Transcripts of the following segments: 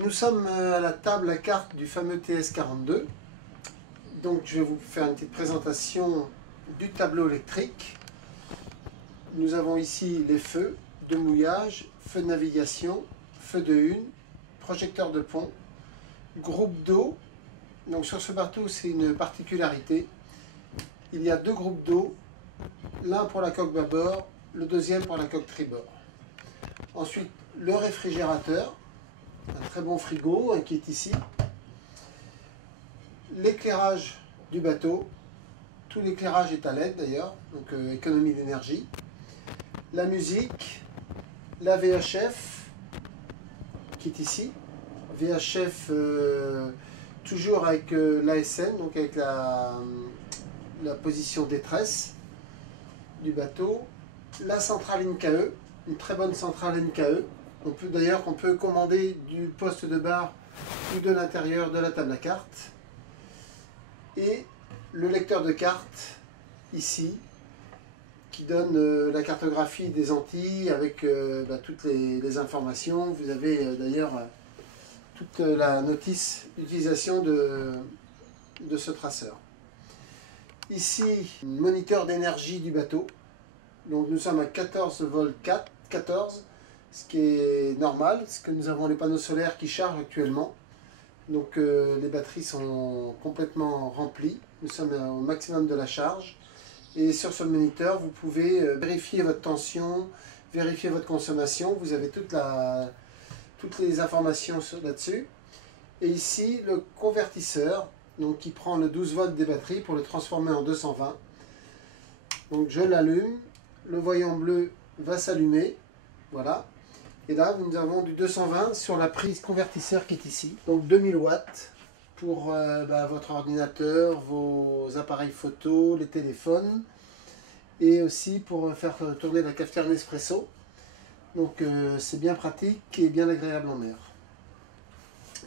Donc nous sommes à la table à cartes du fameux TS42. Donc je vais vous faire une petite présentation du tableau électrique. Nous avons ici les feux de mouillage, feux de navigation, feux de hune, projecteur de pont, groupe d'eau. Donc sur ce bateau, c'est une particularité. Il y a deux groupes d'eau, l'un pour la coque bâbord, le deuxième pour la coque tribord. Ensuite, le réfrigérateur, un très bon frigo qui est ici. L'éclairage du bateau, tout l'éclairage est à LED d'ailleurs, donc économie d'énergie. La musique, la VHF qui est ici, VHF toujours avec l'ASN, donc avec la position détresse du bateau. La centrale NKE, une très bonne centrale NKE. D'ailleurs, on peut commander du poste de bar ou de l'intérieur de la table à cartes. Et le lecteur de cartes, ici, qui donne la cartographie des Antilles avec toutes les informations. Vous avez d'ailleurs toute la notice d'utilisation de ce traceur. Ici, moniteur d'énergie du bateau. Donc nous sommes à 14 volts 14, ce qui est normal, parce que nous avons les panneaux solaires qui chargent actuellement. Donc les batteries sont complètement remplies. Nous sommes au maximum de la charge. Et sur ce moniteur, vous pouvez vérifier votre tension, vérifier votre consommation. Vous avez toutes les informations là-dessus. Et ici, le convertisseur, donc, qui prend le 12 volts des batteries pour le transformer en 220. Donc je l'allume, le voyant bleu va s'allumer. Voilà. Et là, nous avons du 220 sur la prise convertisseur qui est ici. Donc 2000 watts pour votre ordinateur, vos appareils photo, les téléphones. Et aussi pour faire tourner la cafetière Nespresso. Donc c'est bien pratique et bien agréable en mer.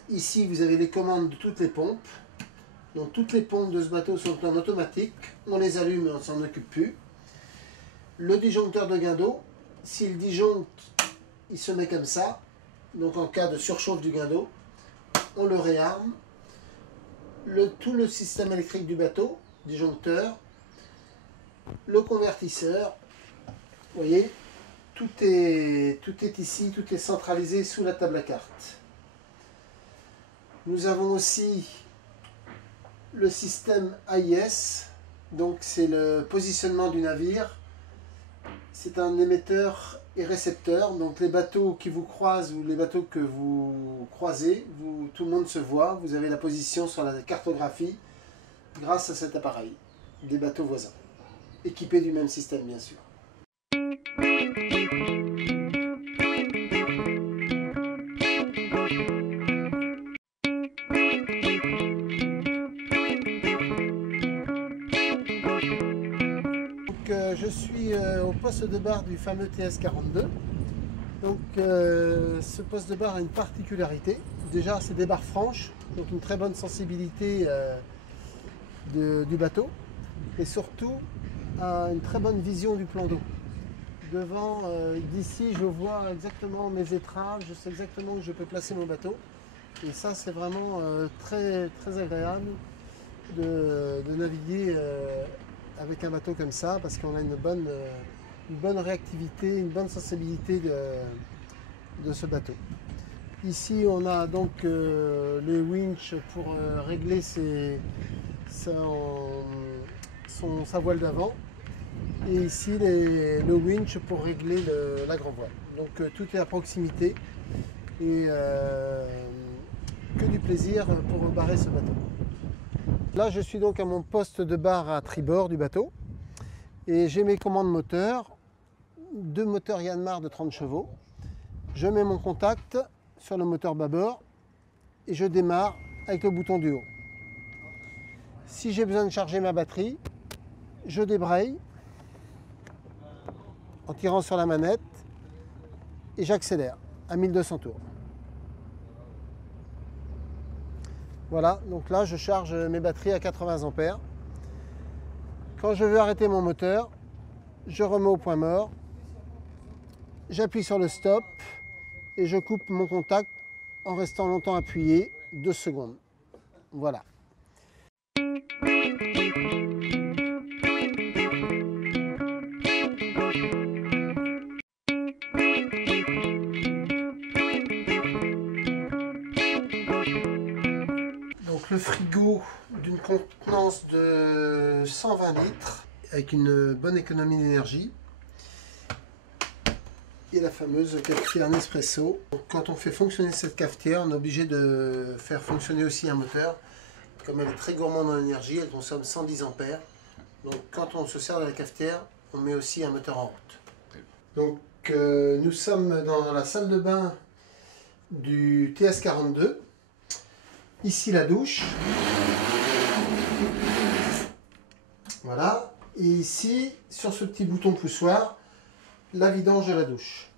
Ici, vous avez les commandes de toutes les pompes. Donc toutes les pompes de ce bateau sont en automatique. On les allume et on ne s'en occupe plus. Le disjoncteur de gain d'eau, s'il disjoncte, il se met comme ça. Donc en cas de surchauffe du gain d'eau, on le réarme. Tout le système électrique du bateau, disjoncteur, le convertisseur, vous voyez, tout est ici, tout est centralisé sous la table à cartes. Nous avons aussi le système AIS, donc c'est le positionnement du navire. C'est un émetteur et récepteur, donc les bateaux qui vous croisent ou les bateaux que vous croisez, tout le monde se voit, vous avez la position sur la cartographie grâce à cet appareil, des bateaux voisins, équipés du même système bien sûr. Je suis au poste de bar du fameux TS42. Donc ce poste de bar a une particularité. Déjà, c'est des barres franches, donc une très bonne sensibilité du bateau. Et surtout, une très bonne vision du plan d'eau. Devant, d'ici, je vois exactement mes étraves, je sais exactement où je peux placer mon bateau. Et ça, c'est vraiment très, très agréable de naviguer avec un bateau comme ça, parce qu'on a une bonne réactivité, une bonne sensibilité de ce bateau. Ici, on a donc les winches pour régler sa voile d'avant. Et ici, le winch pour régler la grand voile. Donc tout est à proximité et que du plaisir pour barrer ce bateau. Là, je suis donc à mon poste de bar à tribord du bateau et j'ai mes commandes moteurs, deux moteurs Yanmar de 30 chevaux. Je mets mon contact sur le moteur bâbord et je démarre avec le bouton du haut. Si j'ai besoin de charger ma batterie, je débraye en tirant sur la manette et j'accélère à 1200 tours. Voilà, donc là je charge mes batteries à 80 ampères. Quand je veux arrêter mon moteur, je remets au point mort, j'appuie sur le stop et je coupe mon contact en restant longtemps appuyé, 2 secondes. Voilà. Donc le frigo d'une contenance de 120 litres avec une bonne économie d'énergie. Et la fameuse cafetière Nespresso. Donc, quand on fait fonctionner cette cafetière, on est obligé de faire fonctionner aussi un moteur. Comme elle est très gourmande en énergie, elle consomme 110 ampères. Donc quand on se sert de la cafetière, on met aussi un moteur en route. Donc nous sommes dans la salle de bain du TS42. Ici la douche. Voilà. Et ici, sur ce petit bouton poussoir, la vidange de la douche.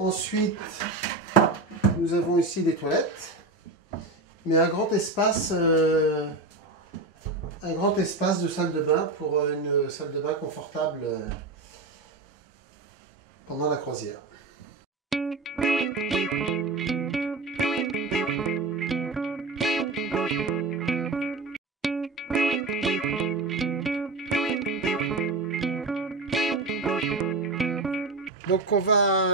Ensuite, nous avons ici les toilettes, mais un grand espace de salle de bain pour une salle de bain confortable pendant la croisière. Donc on va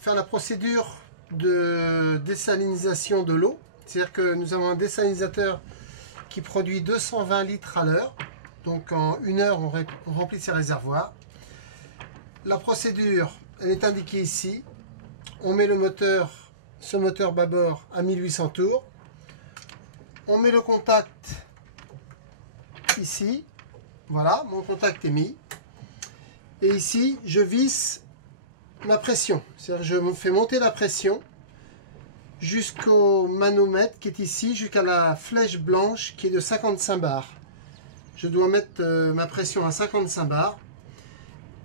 faire la procédure de désalinisation de l'eau. C'est-à-dire que nous avons un désalinisateur qui produit 220 litres à l'heure. Donc en 1 heure, on remplit ses réservoirs. La procédure, elle est indiquée ici. On met le moteur, ce moteur bâbord à 1800 tours. On met le contact ici. Voilà, mon contact est mis. Et ici, je visse ma pression. C'est-à-dire je me fais monter la pression jusqu'au manomètre qui est ici, jusqu'à la flèche blanche qui est de 55 bars. Je dois mettre ma pression à 55 bars.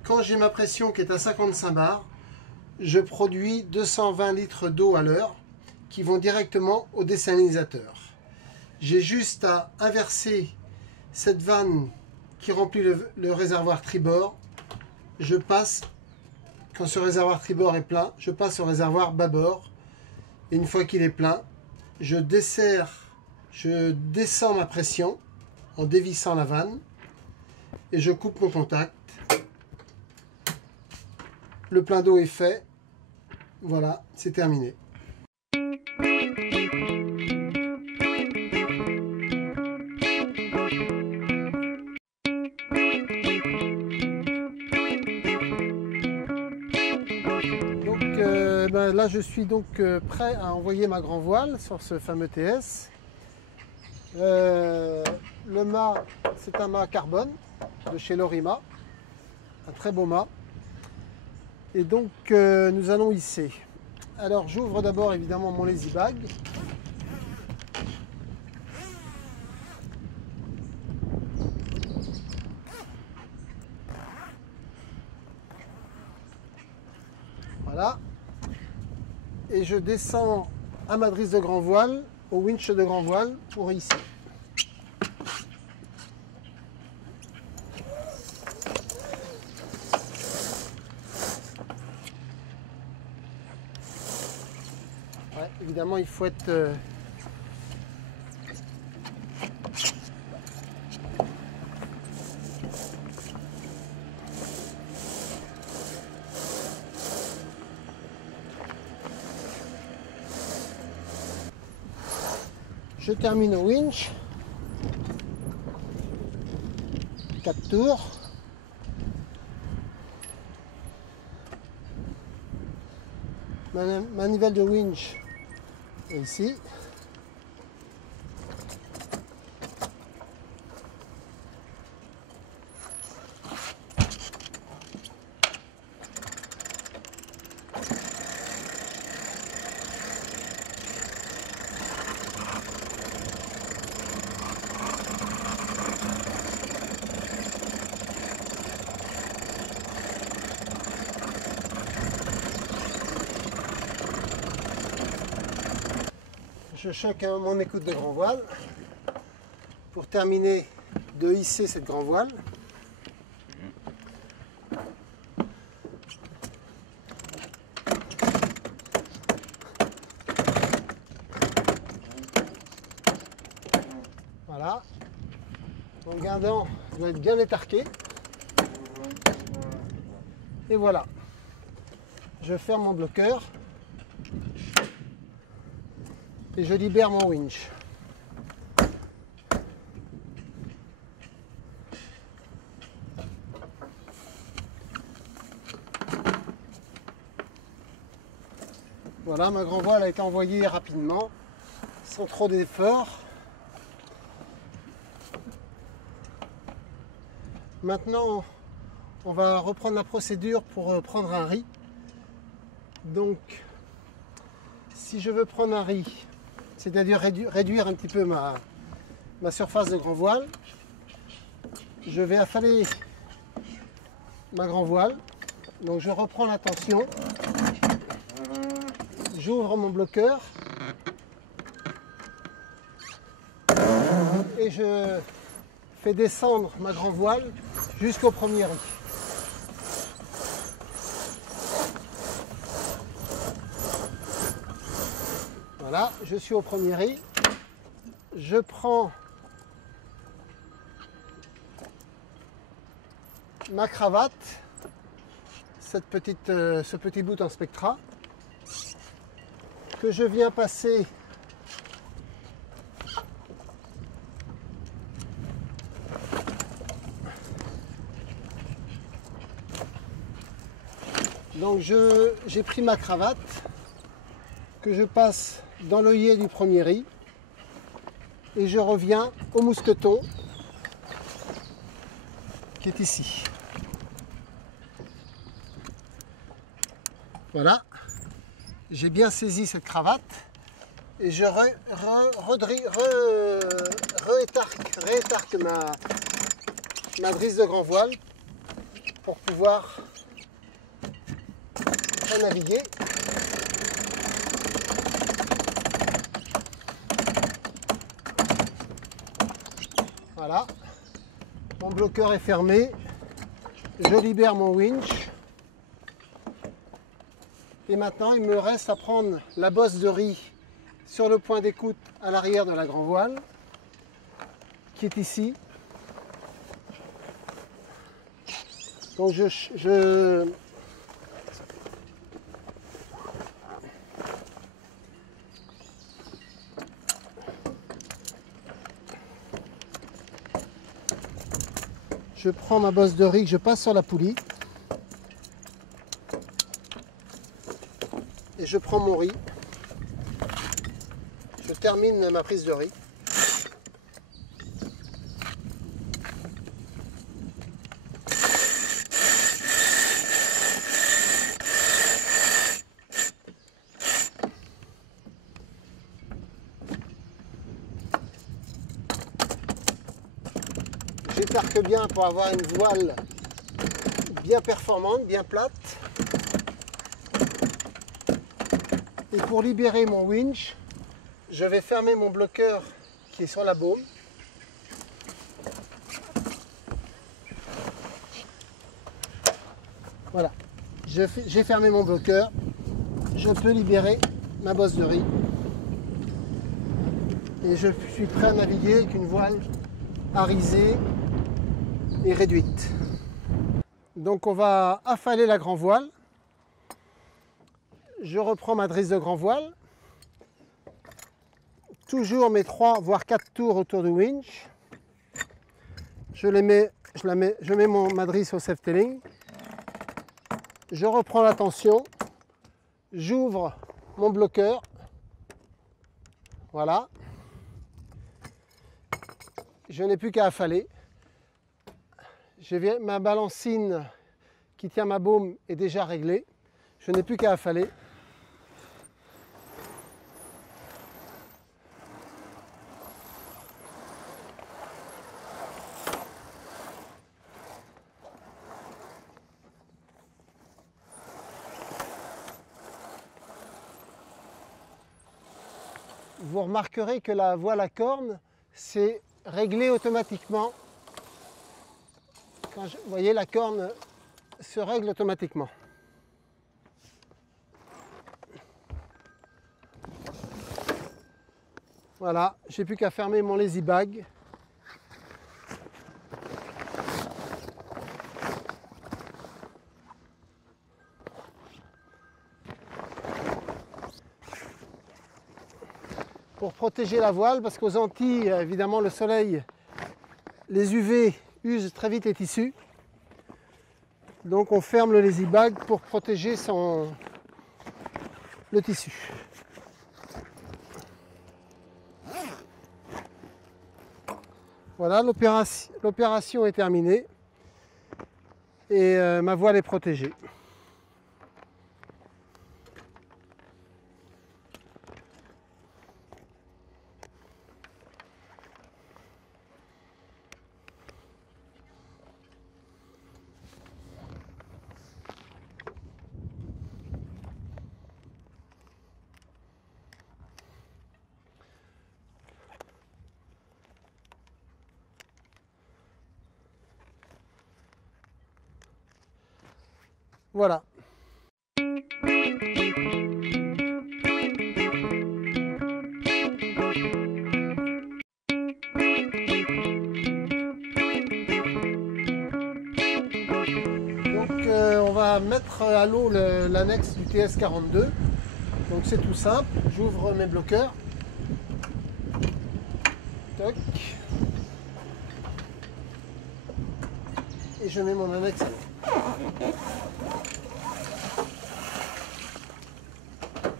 Quand j'ai ma pression qui est à 55 bars, je produis 220 litres d'eau à l'heure qui vont directement au désalinisateur. J'ai juste à inverser cette vanne qui remplit le réservoir tribord. Je passe, quand ce réservoir tribord est plein, je passe au réservoir bâbord. Et une fois qu'il est plein, je descends ma pression en dévissant la vanne et je coupe mon contact. Le plein d'eau est fait. Voilà, c'est terminé. Là, je suis donc prêt à envoyer ma grand voile sur ce fameux TS. Le mât, c'est un mât carbone de chez Lorima, un très beau mât. Et donc, nous allons hisser. Alors, j'ouvre d'abord évidemment mon lazy bag. Voilà. Et je descends à ma drisse de grand voile, au winch de grand voile, pour hisser. Ouais, évidemment, il faut être... Je termine au winch. 4 tours. Manivelle de winch est ici. Je choque mon écoute de grand voile pour terminer de hisser cette grand voile. Voilà. Mon guindant doit être bien étarqué. Et voilà. Je ferme mon bloqueur. Et je libère mon winch. Voilà, ma grand voile a été envoyée rapidement, sans trop d'efforts. Maintenant, on va reprendre la procédure pour prendre un riz. Donc, si je veux prendre un riz, c'est-à-dire réduire un petit peu ma surface de grand voile, je vais affaler ma grand voile. Donc, je reprends la tension. J'ouvre mon bloqueur et je fais descendre ma grand voile jusqu'au premier riz. Voilà, je suis au premier riz. Je prends ma cravate, ce petit bout en spectra, que je viens passer donc j'ai pris ma cravate que je passe dans l'œillet du premier riz et je reviens au mousqueton qui est ici. Voilà, j'ai bien saisi cette cravate et je réétarque ma brise de grand voile pour pouvoir naviguer. Voilà, mon bloqueur est fermé, je libère mon winch. Et maintenant, il me reste à prendre la bosse de riz sur le point d'écoute à l'arrière de la grand voile, qui est ici. Donc je prends ma bosse de riz que je passe sur la poulie. Et je prends mon riz. Je termine ma prise de riz. J'étarque bien pour avoir une voile bien performante, bien plate. Et pour libérer mon winch, je vais fermer mon bloqueur qui est sur la baume. Voilà, j'ai fermé mon bloqueur. Je peux libérer ma bosse de riz. Et je suis prêt à naviguer avec une voile arisée et réduite. Donc on va affaler la grand voile. Je reprends ma drisse de grand voile. Toujours mes 3 voire 4 tours autour du winch. Je mets ma drisse au self-tailing. Je reprends la tension. J'ouvre mon bloqueur. Voilà. Je n'ai plus qu'à affaler. Ma balancine qui tient ma baume est déjà réglée. Je n'ai plus qu'à affaler. Vous remarquerez que la voile à corne, c'est réglé automatiquement. Vous voyez, la corne se règle automatiquement. Voilà, j'ai plus qu'à fermer mon lazy bag protéger la voile parce qu'aux Antilles, évidemment, le soleil, les UV usent très vite les tissus. Donc on ferme le lazy bag pour protéger le tissu. Voilà, l'opération est terminée et ma voile est protégée. Voilà. Donc on va mettre à l'eau l'annexe du TS42. Donc c'est tout simple. J'ouvre mes bloqueurs. Toc. Et je mets mon annexe à l'eau.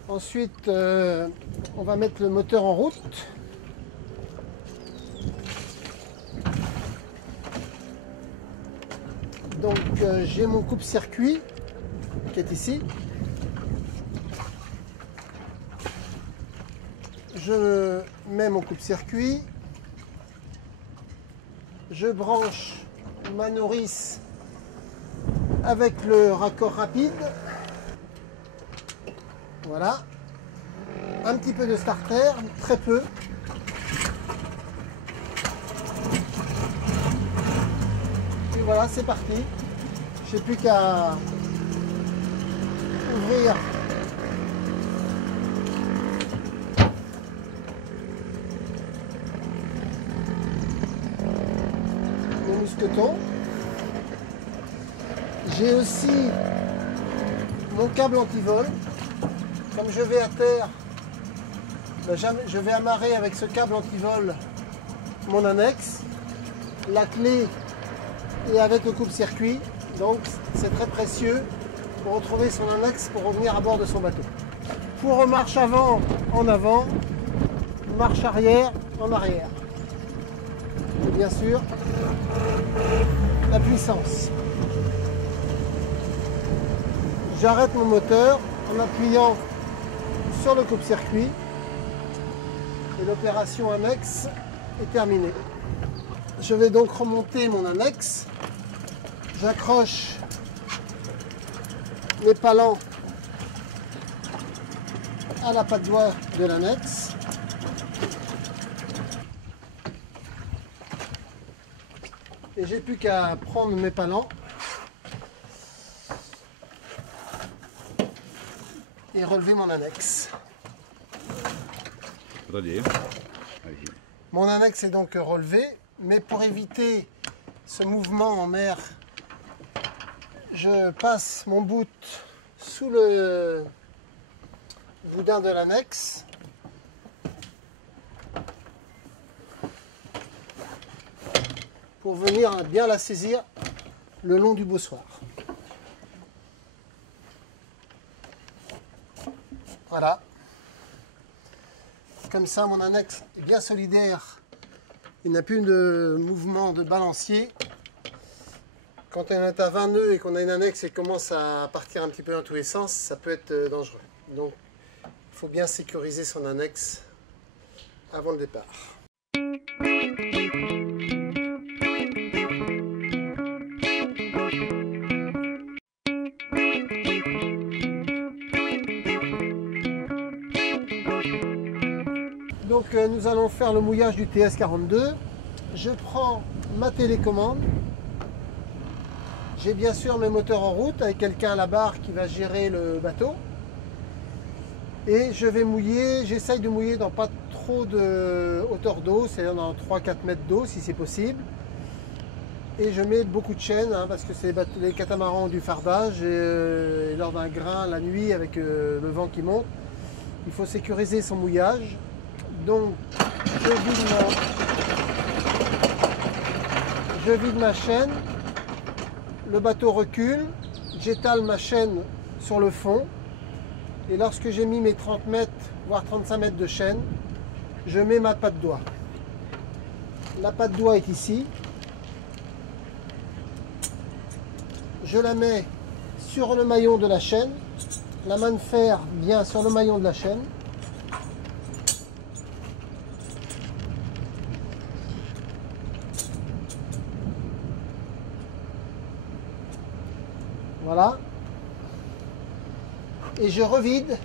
Ensuite, on va mettre le moteur en route. Donc, j'ai mon coupe-circuit qui est ici. Je mets mon coupe-circuit. Je branche ma nourrice avec le raccord rapide. Voilà. Un petit peu de starter, très peu. Et voilà, c'est parti. J'ai plus qu'à ouvrir mon mousqueton. J'ai aussi mon câble anti-vol. Comme je vais à terre, je vais amarrer avec ce câble anti-vol mon annexe, la clé et avec le coupe-circuit. Donc c'est très précieux pour retrouver son annexe pour revenir à bord de son bateau. Pour marche avant, en avant, marche arrière, en arrière. Et bien sûr, la puissance. J'arrête mon moteur en appuyant sur le coupe-circuit et l'opération annexe est terminée. Je vais donc remonter mon annexe. J'accroche mes palans à la patte doigt de l'annexe. Et j'ai plus qu'à prendre mes palans et relever mon annexe. Mon annexe est donc relevée, mais pour éviter ce mouvement en mer, je passe mon bout sous le boudin de l'annexe. Pour venir bien la saisir le long du bossoir. Voilà. Comme ça, mon annexe est bien solidaire. Il n'y a plus de mouvement de balancier. Quand on est à 20 nœuds et qu'on a une annexe et commence à partir un petit peu dans tous les sens, ça peut être dangereux. Donc, il faut bien sécuriser son annexe avant le départ. Donc nous allons faire le mouillage du TS42. Je prends ma télécommande. J'ai bien sûr mes moteurs en route avec quelqu'un à la barre qui va gérer le bateau. Et je vais mouiller, j'essaye de mouiller dans pas trop de hauteur d'eau, c'est-à-dire dans 3-4 mètres d'eau si c'est possible. Et je mets beaucoup de chaînes hein, parce que c'est les catamarans ont du fardage et lors d'un grain la nuit avec le vent qui monte, il faut sécuriser son mouillage. Donc je vide ma chaîne, le bateau recule, j'étale ma chaîne sur le fond et lorsque j'ai mis mes 30 mètres voire 35 mètres de chaîne, je mets ma patte d'oie. La patte d'oie est ici. Je la mets sur le maillon de la chaîne. La main de fer vient sur le maillon de la chaîne. Voilà. Et je revide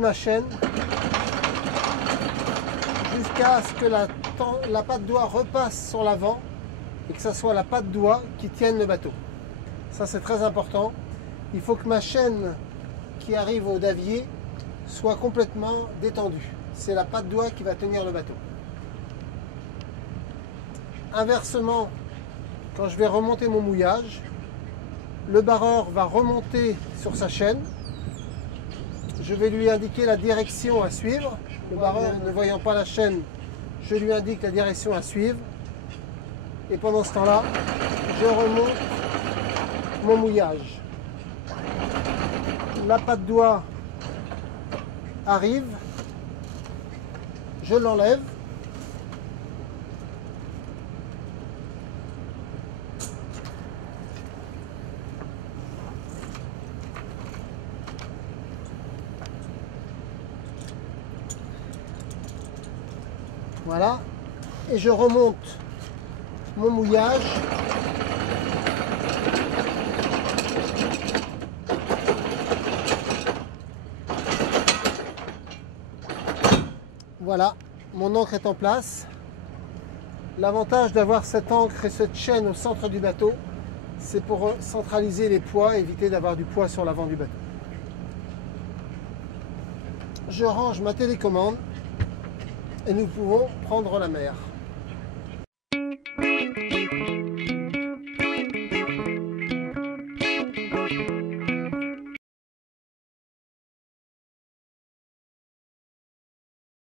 ma chaîne jusqu'à ce que la patte d'oie repasse sur l'avant et que ce soit la patte d'oie qui tienne le bateau. Ça, c'est très important. Il faut que ma chaîne qui arrive au davier soit complètement détendue. C'est la patte d'oie qui va tenir le bateau. Inversement, quand je vais remonter mon mouillage, le barreur va remonter sur sa chaîne. Je vais lui indiquer la direction à suivre. Le barreur, ne voyant pas la chaîne, je lui indique la direction à suivre. Et pendant ce temps-là, je remonte mon mouillage. La patte d'oie arrive, je l'enlève. Voilà, et je remonte mon mouillage. Voilà, mon ancre est en place. L'avantage d'avoir cette ancre et cette chaîne au centre du bateau, c'est pour centraliser les poids, éviter d'avoir du poids sur l'avant du bateau. Je range ma télécommande et nous pouvons prendre la mer.